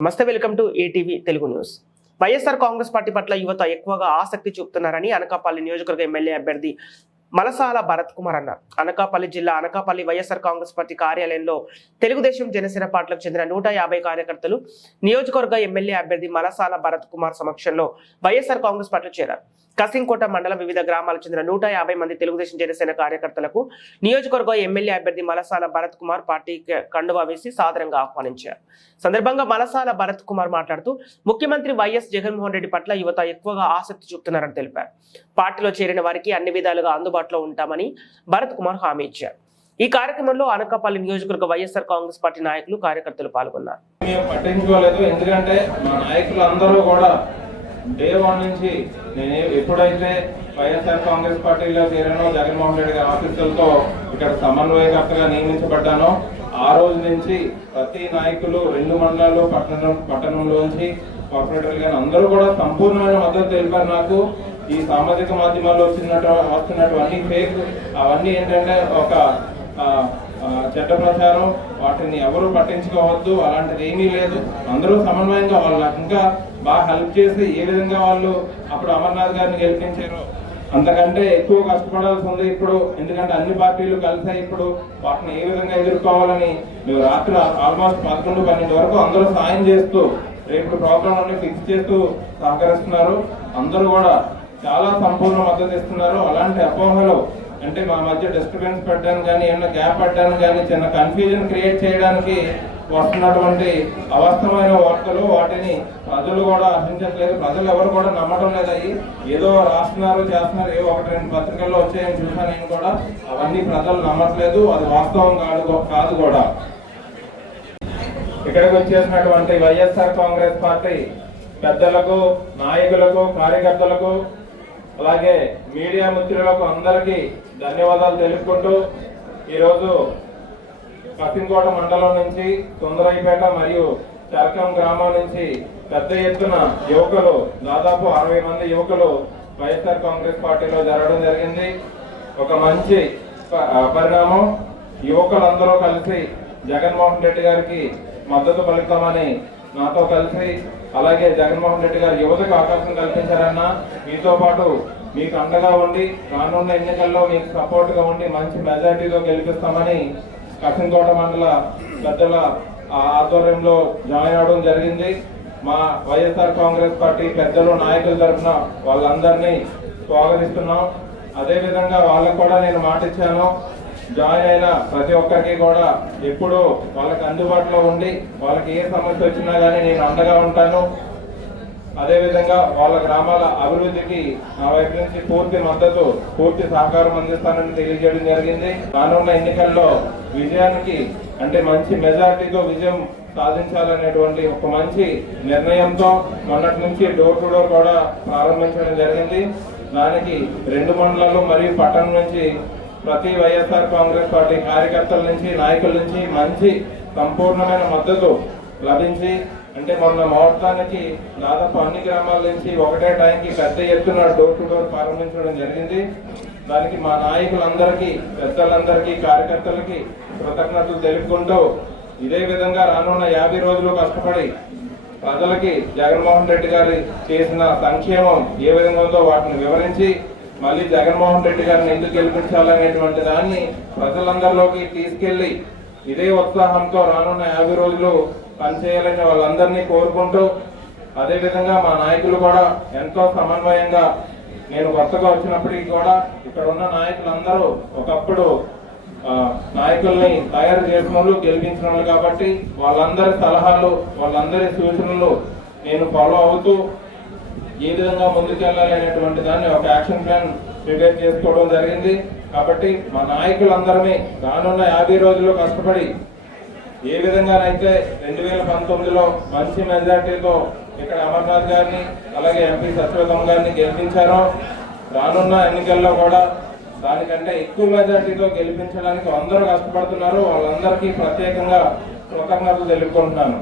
నమస్తే, welcome to ATV Telugu news. YSR Congress party పట్ల యువత ఎక్కువగా ఆసక్తి చూపుతున్నారని అనకాపల్లి నియోజకవర్గ ఎమ్మెల్యే అభ్యర్థి మలసాల భరత్ కుమార్ అన్నారు. అనకాపల్లి జిల్లా అనకాపల్లి వైఎస్ఆర్ కాంగ్రెస్ పార్టీ కార్యాలయంలో తెలుగుదేశం జనసేన పార్టీలకు చెందిన 150 కార్యకర్తలు నియోజకవర్గ ఎమ్మెల్యే అభ్యర్థి మలసాల భరత్ కుమార్ సమక్షంలో వైఎస్ఆర్ కాంగ్రెస్ పార్టీలో చేరారు. కసింకోట మండలం వివిధ గ్రామాలకు చెందిన 150 మంది తెలుగుదేశం జనసేన కార్యకర్తలకు నియోజకవర్గ ఎమ్మెల్యే అభ్యర్థి మలసాల భరత్ కుమార్ పార్టీకి కండువా వేసి సాదరంగా ఆహ్వానించారు. సందర్భంగా మలసాల భరత్ కుమార్ మాట్లాడుతూ ముఖ్యమంత్రి వైఎస్ జగన్మోహన్ రెడ్డి పట్ల యువత ఎక్కువగా ఆసక్తి చూపుతున్నారని తెలిపారు. పార్టీలో చేరిన వారికి అన్ని విధాలుగా అందుబాటులో ఉంటామని భరత్ కుమార్ హామీ ఇచ్చారు. ఈ కార్యక్రమంలో అనకాపల్లి నియోజకవర్గ వైఎస్ఆర్ కాంగ్రెస్ పార్టీ నాయకులు కార్యకర్తలు పాల్గొన్నారు. ఎందుకంటే మా నాయకులు అందరూ కూడా డే 1 నుంచి నేను ఎప్పుడైతే వైఎస్ఆర్ కాంగ్రెస్ పార్టీలో చేరానో, జగన్మోహన్ రెడ్డి గారి ఆఫీసులతో ఇక్కడ సమన్వయకర్తగా నియమించబడ్డానో ఆ రోజు నుంచి ప్రతి నాయకులు 2 మండలాలు పట్టణంలోంచి కార్పొరేటర్లు కానీ అందరూ కూడా సంపూర్ణమైన మద్దతు తెలిపారు. నాకు ఈ సామాజిక మాధ్యమాల్లో వస్తున్నటువంటి ఫేక్ అవన్నీ ఏంటంటే ఒక చెడ్డ ప్రచారం, వాటిని ఎవరు పట్టించుకోవద్దు, అలాంటిది ఏమీ లేదు. అందరూ సమన్వయంగా వాళ్ళు నాకు ఇంకా బాగా హెల్ప్ చేసి ఏ విధంగా వాళ్ళు అప్పుడు అమర్నాథ్ గారిని గెలిపించారు అంతకంటే ఎక్కువ కష్టపడాల్సి ఉంది ఇప్పుడు. ఎందుకంటే అన్ని పార్టీలు కలిసాయి ఇప్పుడు వాటిని ఏ విధంగా ఎదుర్కోవాలని మేము రాత్రి ఆల్మోస్ట్ 11-12 వరకు అందరూ సాయం చేస్తూ రేపు ప్రోగ్రామ్ అన్ని ఫిక్స్ చేస్తూ సహకరిస్తున్నారు. అందరూ కూడా చాలా సంపూర్ణ మద్దతు ఇస్తున్నారు. అలాంటి అపోహలు అంటే మా మధ్య డిస్టర్బెన్స్ పెట్టడానికి కానీ ఏమన్నా గ్యాప్ పెట్టడానికి కానీ చిన్న కన్ఫ్యూజన్ క్రియేట్ చేయడానికి వస్తున్నటువంటి అవాస్తవమైన వార్తలు, వాటిని ప్రజలు కూడా హర్షించట్లేదు. ప్రజలు ఎవరు కూడా నమ్మడం లేదు. అవి ఏదో రాస్తున్నారు చేస్తున్నారు, ఏవో 1-2 పత్రికల్లో వచ్చాయని చూసాను నేను కూడా. అవన్నీ ప్రజలు నమ్మట్లేదు, అది వాస్తవం కాదు కూడా. ఇక్కడికి వచ్చేసినటువంటి వైఎస్ఆర్ కాంగ్రెస్ పార్టీ పెద్దలకు, నాయకులకు, కార్యకర్తలకు, అలాగే మీడియా మిత్రులకు అందరికీ ధన్యవాదాలు తెలుపుకుంటూ ఈరోజు కసింకోట మండలం నుంచి సుందరైపేట మరియు చరకం గ్రామం నుంచి పెద్ద ఎత్తున యువకులు, దాదాపు 60 మంది యువకులు వైఎస్ఆర్ కాంగ్రెస్ పార్టీలో జరగడం జరిగింది. ఒక మంచి పరిణామం. యువకులందరూ కలిసి జగన్మోహన్ రెడ్డి గారికి మద్దతు పలుకుతామని నాతో కలిసి, అలాగే జగన్మోహన్ రెడ్డి గారు యువతకు అవకాశం కల్పించారన్న, మీతో పాటు మీకు అండగా ఉండి రానున్న ఎన్నికల్లో మీకు సపోర్ట్గా ఉండి మంచి మెజార్టీతో గెలిపిస్తామని కసింకోట మండల పెద్దల ఆధ్వర్యంలో జాయిన్ అవడం జరిగింది. మా వైఎస్ఆర్ కాంగ్రెస్ పార్టీ పెద్దలు, నాయకుల తరఫున వాళ్ళందరినీ స్వాగతిస్తున్నాం. అదేవిధంగా వాళ్ళకు కూడా నేను మాట ఇచ్చాను, జాయిన్ అయిన ప్రతి ఒక్కరికి కూడా ఎప్పుడూ వాళ్ళకి అందుబాటులో ఉండి వాళ్ళకి ఏ సమస్య వచ్చినా కానీ నేను అండగా ఉంటాను. అదేవిధంగా వాళ్ళ గ్రామాల అభివృద్ధికి నా వైపు నుంచి పూర్తి మద్దతు, పూర్తి సహకారం అందిస్తానని తెలియజేయడం జరిగింది. రానున్న ఎన్నికల్లో విజయానికి అంటే మంచి మెజార్టీతో విజయం సాధించాలనేటువంటి ఒక మంచి నిర్ణయంతో మొన్నటి నుంచి డోర్ టు డోర్ కూడా ప్రారంభించడం జరిగింది. దానికి 2 మండలాలు మరియు పట్టణం నుంచి ప్రతి వైఎస్ఆర్ కాంగ్రెస్ పార్టీ కార్యకర్తల నుంచి, నాయకుల నుంచి మంచి సంపూర్ణమైన మద్దతు లభించి, అంటే మొన్న ముహూర్తానికి దాదాపు అన్ని గ్రామాల నుంచి ఒకటే టైంకి పెద్ద ఎత్తున డోర్ టు డోర్ ప్రారంభించడం జరిగింది. దానికి మా నాయకులందరికీ, పెద్దలందరికీ, కార్యకర్తలకి కృతజ్ఞతలు తెలుపుకుంటూ ఇదే విధంగా రానున్న 50 రోజులు కష్టపడి ప్రజలకి జగన్మోహన్ రెడ్డి గారు చేసిన సంక్షేమం ఏ విధంగా ఉందో వాటిని వివరించి మళ్ళీ జగన్మోహన్ రెడ్డి గారిని ఎందుకు గెలిపించాలనేటువంటి దాన్ని ప్రజలందరిలోకి తీసుకెళ్లి ఇదే ఉత్సాహంతో రానున్న 50 రోజులు పనిచేయాలని వాళ్ళందరినీ కోరుకుంటూ, అదేవిధంగా మా నాయకులు కూడా ఎంతో సమన్వయంగా, నేను కొత్తగా వచ్చినప్పటికీ కూడా ఇక్కడ ఉన్న నాయకులందరూ ఒకప్పుడు నాయకుల్ని తయారు చేసిన వాళ్ళు, గెలిపించిన వాళ్ళు కాబట్టి వాళ్ళందరి సలహాలు, వాళ్ళందరి సూచనలు నేను ఫాలో అవుతూ ఏ విధంగా ముందుకెళ్ళాలి అనేటువంటి దాన్ని ఒక యాక్షన్ ప్లాన్ ప్రిపేర్ చేసుకోవడం జరిగింది. కాబట్టి మా నాయకులందరినీ రానున్న 50 రోజుల్లో కష్టపడి ఏ విధంగానైతే 2019లో మంచి మెజార్టీతో ఇక్కడ అమర్నాథ్ గారిని, అలాగే ఎంపీ సత్యవతమ్మ గారిని గెలిపించారో, రానున్న ఎన్నికల్లో కూడా దానికంటే ఎక్కువ మెజార్టీతో గెలిపించడానికి అందరూ కష్టపడుతున్నారు. వాళ్ళందరికీ ప్రత్యేకంగా కృతజ్ఞతలు తెలుపుకుంటున్నాను.